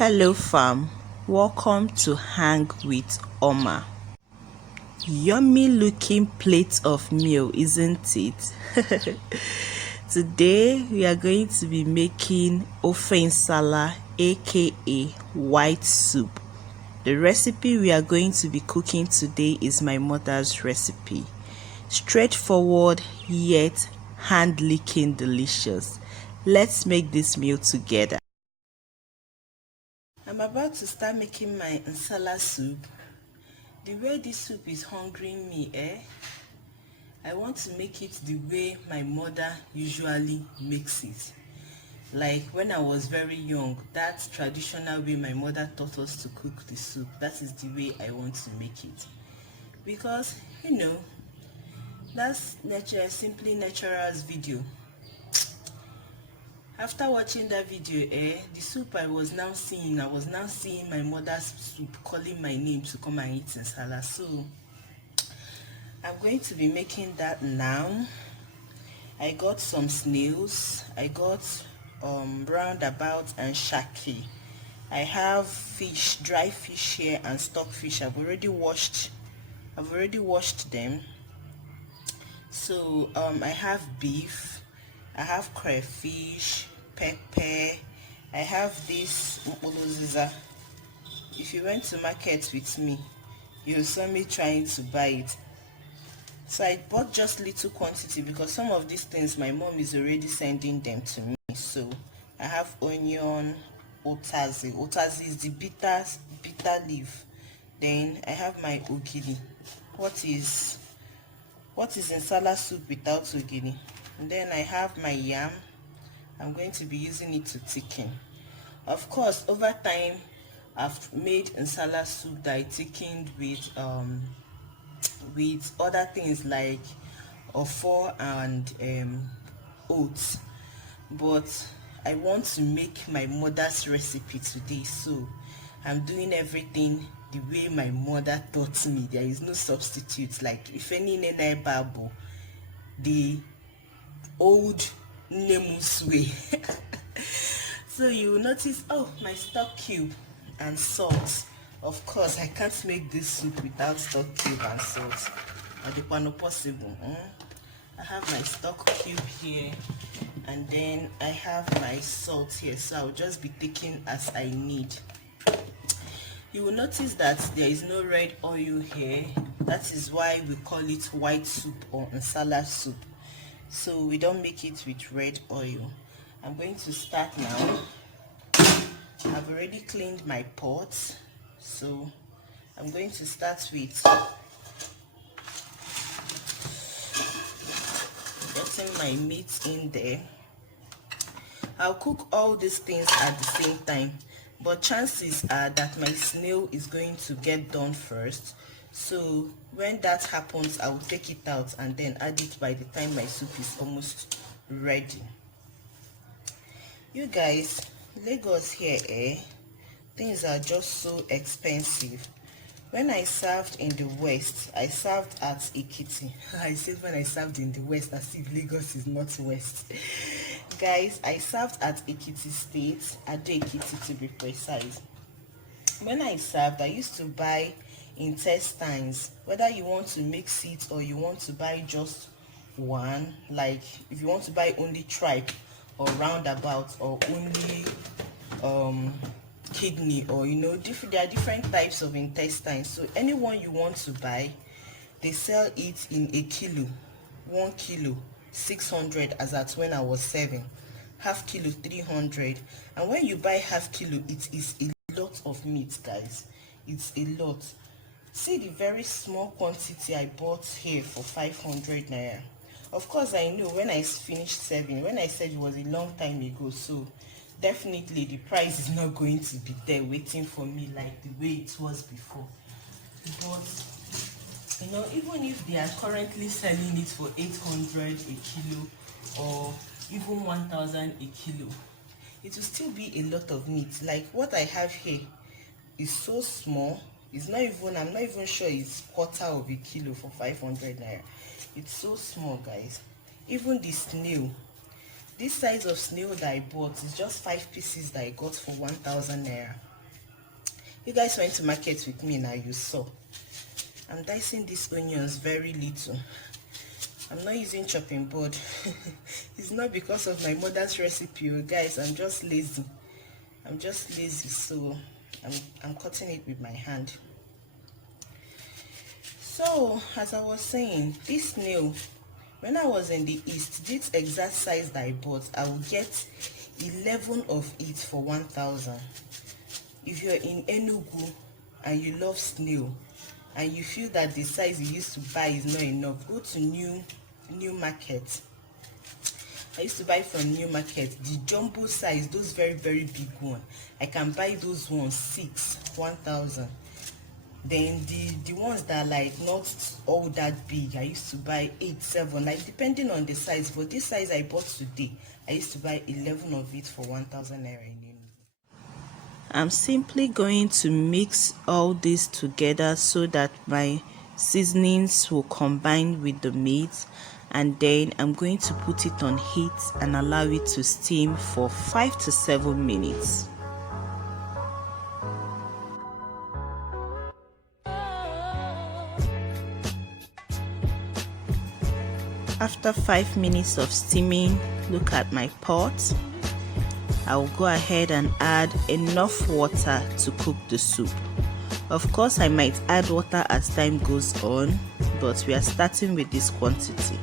Hello fam, welcome to Hang with Oma. Yummy looking plate of meal, isn't it? Today we are going to be making Ofe Nsala, aka white soup. The recipe we are going to be cooking today is my mother's recipe. Straightforward yet hand-licking delicious. Let's make this meal together. I'm about to start making my nsala soup. The way this soup is hungering me, I want to make it the way my mother usually makes it. Like when I was very young, that traditional way my mother taught us to cook the soup, that is the way I want to make it. Because, that's simply natural's video. After watching that video, the soup I was now seeing my mother's soup calling my name to come and eat nsala. So I'm going to be making that now. I got some snails, I got roundabout and shaki. I have fish, dry fish here, and stockfish. I've already washed them. So I have beef, I have crayfish, pepper, I have this mkpoloziza. If you went to market with me, you saw me trying to buy it. So I bought just little quantity because some of these things my mom is already sending them to me. So I have onion, otazi. Otazi is the bitter leaf. Then I have my ogiri. What is nsala soup without ogiri? And then I have my yam. I'm going to be using it to thicken. Of course, over time I've made nsala soup that I thickened with other things like ofo and oats, but I want to make my mother's recipe today, so I'm doing everything the way my mother taught me. There is no substitute. Like if any nene babu, the old Nemus way. So you will notice, my stock cube and salt. Of course, I can't make this soup without stock cube and salt. Not possible. I have my stock cube here, and then I have my salt here. So I'll just be taking as I need. You will notice that there is no red oil here. That is why we call it white soup or nsala soup. So we don't make it with red oil. I'm going to start now. I've already cleaned my pot, so I'm going to start with getting my meat in there. I'll cook all these things at the same time, but chances are that my snail is going to get done first. So when that happens, I'll take it out and then add it by the time my soup is almost ready. You guys, Lagos here, things are just so expensive. When I served in the West, I served at Ekiti. I said when I served in the West, as if Lagos is not West. Guys, I served at Ekiti State, Ado Ekiti to be precise. When I served, I used to buy intestines, whether you want to mix it or you want to buy just one, like if you want to buy only tripe or roundabout or only kidney, or there are different types of intestines. So anyone you want to buy, they sell it in a kilo, 1 kilo 600, as at when I was 7, half kilo 300. And when you buy half kilo, it is a lot of meat, guys. It's a lot. See the very small quantity I bought here for 500 naira. Of course, I know when I finished serving, when I said it was a long time ago, so definitely the price is not going to be there waiting for me like the way it was before. But even if they are currently selling it for 800 a kilo or even 1000 a kilo, it will still be a lot of meat. Like what I have here is so small. I'm not even sure it's quarter of a kilo for 500 naira. It's so small, guys. Even the snail, this size of snail that I bought is just 5 pieces that I got for 1000 naira. You guys went to market with me, now you saw. I'm dicing these onions very little. I'm not using chopping board. It's not because of my mother's recipe, guys. I'm just lazy. So I'm cutting it with my hand. So as I was saying, this snail, when I was in the east, this exact size that I bought, I will get 11 of it for 1,000. If you're in Enugu and you love snail and you feel that the size you used to buy is not enough, go to new market. I used to buy from new market the jumbo size, those very big one. I can buy those ones 1,000. Then the ones that are like not all that big, I used to buy 8, 7, like depending on the size. For this size I bought today, I used to buy 11 of it for 1,000 naira. I'm simply going to mix all this together so that my seasonings will combine with the meat, and then I'm going to put it on heat and allow it to steam for 5 to 7 minutes. After 5 minutes of steaming, look at my pot. I'll go ahead and add enough water to cook the soup. Of course, I might add water as time goes on, but we are starting with this quantity.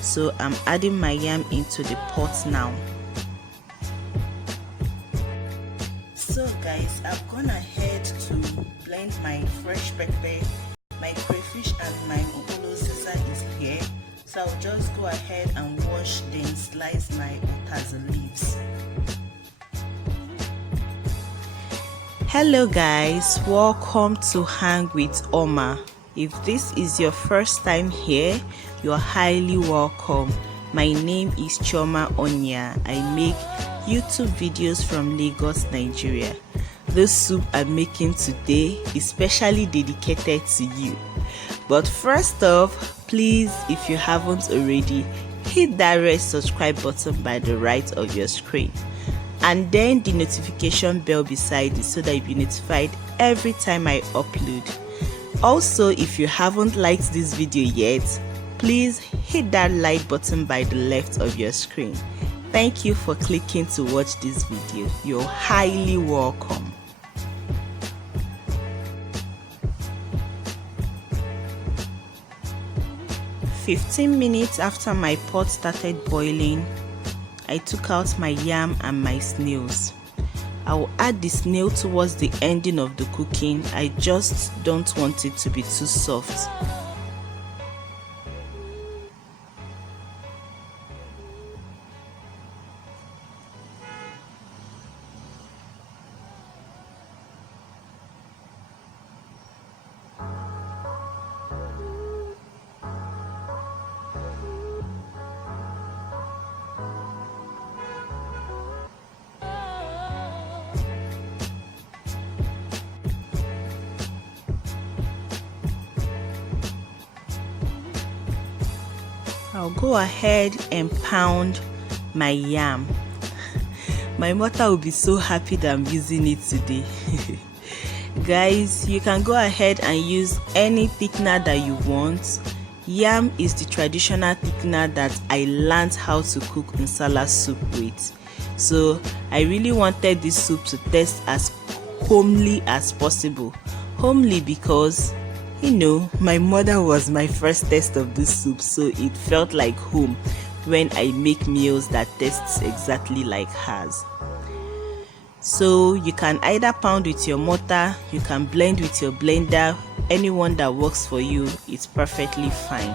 So I'm adding my yam into the pot now. So guys, I've gone ahead to blend my fresh pepper, my crayfish and my okolo Caesar is here. So I'll just go ahead and wash, then slice my utazi leaves. Hello guys, welcome to Hang with Oma. If this is your first time here, you are highly welcome. My name is Choma Onya. I make YouTube videos from Lagos, Nigeria. This soup I'm making today is specially dedicated to you. But first off, please, if you haven't already, hit that red subscribe button by the right of your screen, and then the notification bell beside it so that you'll be notified every time I upload. Also, if you haven't liked this video yet, please hit that like button by the left of your screen. Thank you for clicking to watch this video. You're highly welcome. "15 minutes after my pot started boiling, I took out my yam and my snails. I will add the snail towards the ending of the cooking. I just don't want it to be too soft. I'll go ahead and pound my yam. My mother will be so happy that I'm using it today. Guys, you can go ahead and use any thickener that you want. Yam is the traditional thickener that I learned how to cook nsala soup with. So I really wanted this soup to taste as homely as possible. Homely because, you know, my mother was my first taste of this soup, so it felt like home when I make meals that tastes exactly like hers. So you can either pound with your mortar, you can blend with your blender, anyone that works for you, it's perfectly fine.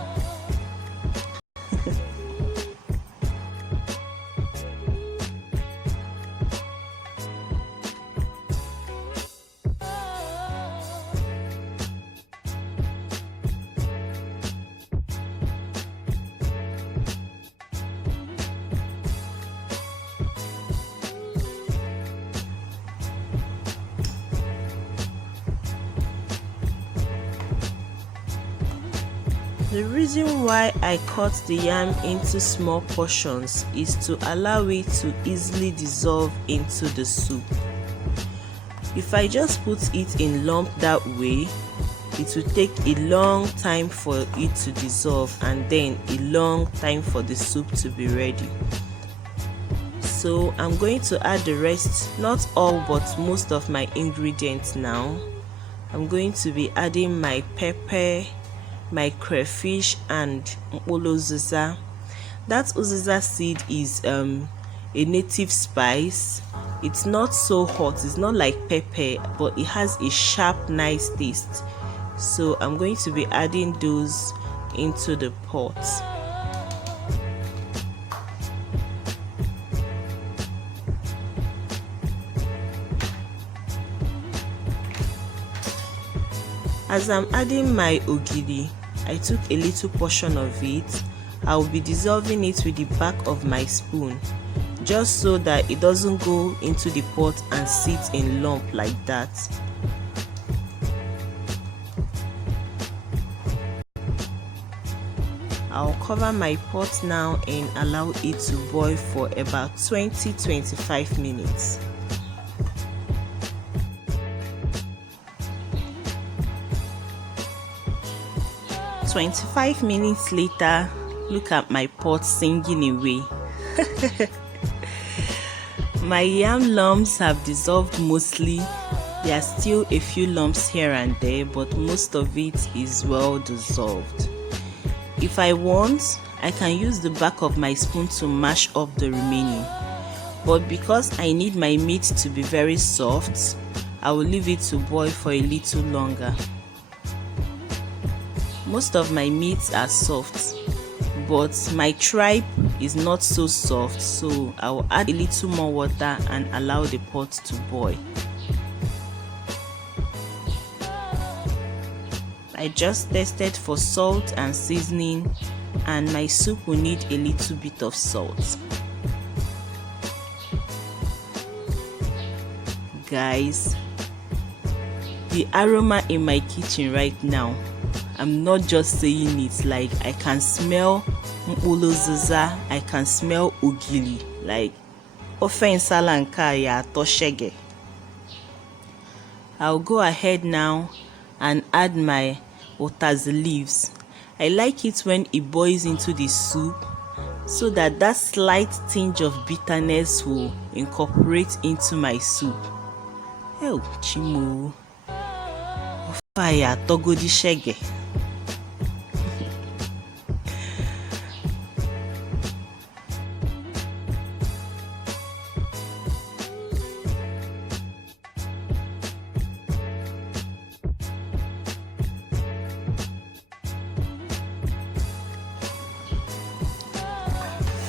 The reason why I cut the yam into small portions is to allow it to easily dissolve into the soup. If I just put it in lump that way, it will take a long time for it to dissolve and then a long time for the soup to be ready. So I'm going to add the rest, not all but most of my ingredients now. I'm going to be adding my pepper, my crayfish and uziza. That uziza seed is a native spice. It's not so hot, it's not like pepper, but it has a sharp, nice taste. So I'm going to be adding those into the pot. As I'm adding my ogiri, I took a little portion of it. I will be dissolving it with the back of my spoon, just so that it doesn't go into the pot and sit in lump like that. I'll cover my pot now and allow it to boil for about 20-25 minutes. 25 minutes later, look at my pot singing away. My yam lumps have dissolved mostly. There are still a few lumps here and there, but most of it is well dissolved. If I want, I can use the back of my spoon to mash up the remaining. But because I need my meat to be very soft, I will leave it to boil for a little longer. Most of my meats are soft, but my tripe is not so soft, so I will add a little more water and allow the pot to boil. I just tested for salt and seasoning, and my soup will need a little bit of salt. Guys, the aroma in my kitchen right now, I'm not just saying it, like I can smell uziza, I can smell ogiri, like Ofe Nsala ya toshege. I'll go ahead now and add my utazi leaves. I like it when it boils into the soup, so that that slight tinge of bitterness will incorporate into my soup. Oh, chimo. Ofe ya togodi shege.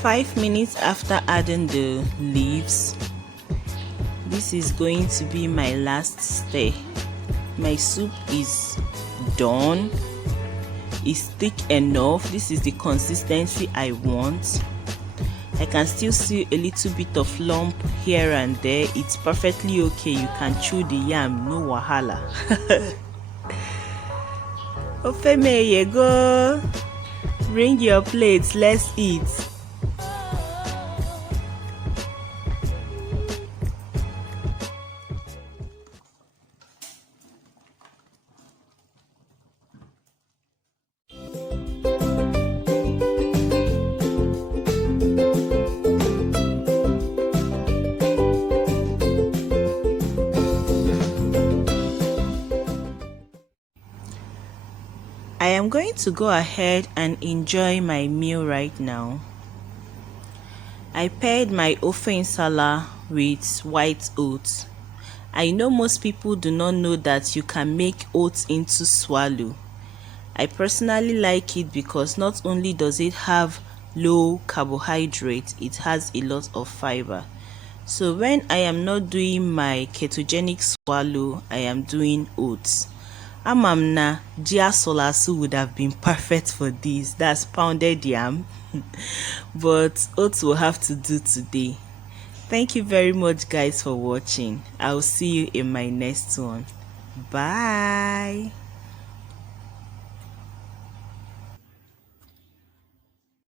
5 minutes after adding the leaves, this is going to be my last stir. My soup is done. It's thick enough. This is the consistency I want. I can still see a little bit of lump here and there. It's perfectly okay. You can chew the yam, no wahala. Ofeme, you go. Bring your plates, let's eat. I am going to go ahead and enjoy my meal right now. I paired my Ofe Nsala with white oats. I know most people do not know that you can make oats into swallow. I personally like it because not only does it have low carbohydrate, it has a lot of fiber. So when I am not doing my ketogenic swallow, I am doing oats. Amamna Gia Solasu would have been perfect for this. That's pounded yam. But oats will have to do today. Thank you very much, guys, for watching. I'll see you in my next one. Bye.